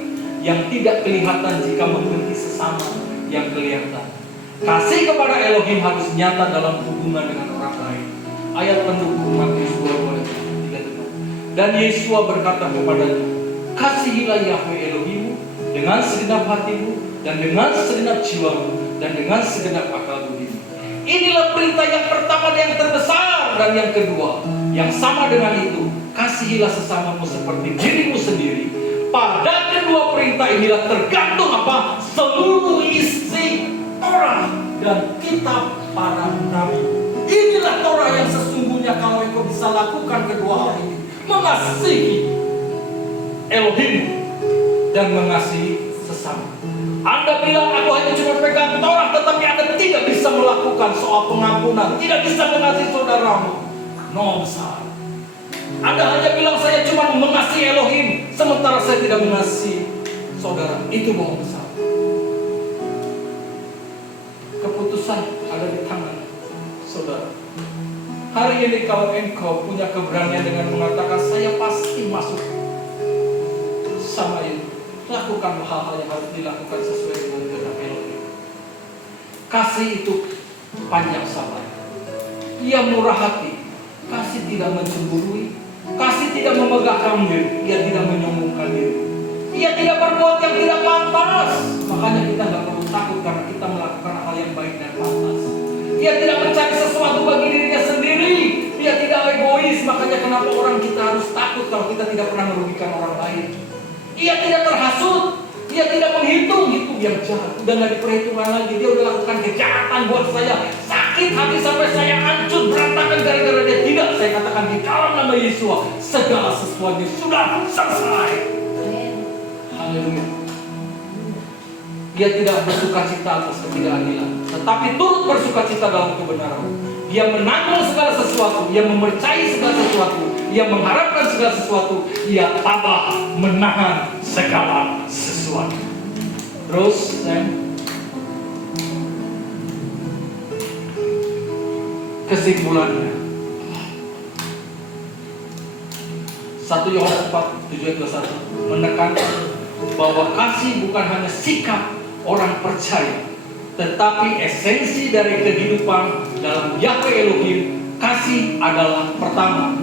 yang tidak kelihatan jika membenci sesama yang kelihatan. Kasih kepada Elohim harus nyata dalam hubungan dengan orang lain. Ayat pendukung Matius 2:3. Dan Yeshua berkata kepadanya, kasihilah Yahweh Elohimmu dengan segenap hatimu, dan dengan segenap jiwamu, dan dengan segenap akal budimu. Inilah perintah yang pertama dan yang terbesar. Dan yang kedua, yang sama dengan itu, kasihilah sesamamu seperti dirimu sendiri. Pada kedua perintah inilah tergantung apa? Seluruh isi Torah dan kitab para nabi. Inilah Torah yang sesungguhnya kalau engkau bisa lakukan kedua hal ini, mengasihi Elohim dan mengasihi sesama. Anda bilang aku hanya cuma pegang Torah, tetapi Anda tidak bisa melakukan soal pengampunan, tidak bisa mengasihi saudaramu. No, besar. Anda hanya bilang saya cuma mengasihi Elohim, sementara saya tidak mengasihi saudara. Itu bohong besar. Keputusan ada di tangan saudara. Hari ini kalau engkau punya keberanian dengan mengatakan saya pasti masuk sama itu, lakukan hal-hal yang harus dilakukan sesuai dengan kehendak Elohim. Kasih itu panjang sabar. Ia murah hati. Kasih tidak mencemburui. Kasih tidak memegahkan diri. Ia tidak menyombongkan diri. Ia tidak berbuat yang tidak pantas. Makanya kita tidak perlu takut karena kita melakukan hal yang baik dan pantas. Ia tidak mencari sesuatu bagi dirinya sendiri. Ia tidak egois. Makanya kenapa orang kita harus takut kalau kita tidak pernah merugikan orang lain. Ia tidak terhasut, ia tidak menghitung itu yang jahat. Udah nggak diperhitungkan lagi, dia udah lakukan kejahatan buat saya, sakit hati sampai saya hancur berantakan gara-gara dia. Tidak, saya katakan di dalam nama Yesus segala sesuatu sudah selesai. Haleluya. Dia tidak bersukacita atas ketidakadilan, tetapi turut bersukacita dalam kebenaran. Dia menanggung segala sesuatu, dia mempercayai segala sesuatu, ia mengharapkan segala sesuatu, ia tabah menahan segala sesuatu. Terus, kesimpulannya 1 Yohanes 4:7-21 menekankan bahwa kasih bukan hanya sikap orang percaya, tetapi esensi dari kehidupan dalam Yahweh Elohim. Kasih adalah pertama,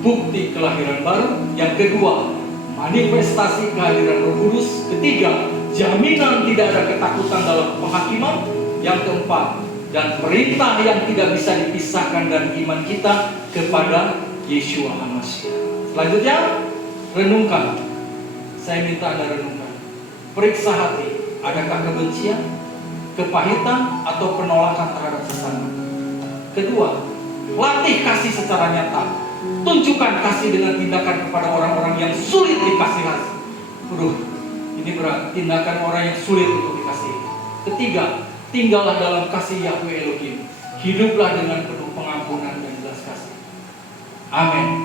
bukti kelahiran baru. Yang kedua, manifestasi kehadiran Roh Kudus. Ketiga, jaminan tidak ada ketakutan dalam penghakiman. Yang keempat, dan perintah yang tidak bisa dipisahkan dan iman kita kepada Yeshua HaMashiach. Selanjutnya, renungkan. Saya minta Anda renungkan. Periksa hati, adakah kebencian, kepahitan, atau penolakan terhadap sesama. Kedua, latih kasih secara nyata. Tunjukkan kasih dengan tindakan kepada orang-orang yang sulit dikasihi. Ini berat, tindakan orang yang sulit untuk dikasihi. Ketiga, tinggallah dalam kasih Yahweh Elohim. Hiduplah dengan penuh pengampunan dan belas kasih. Amin.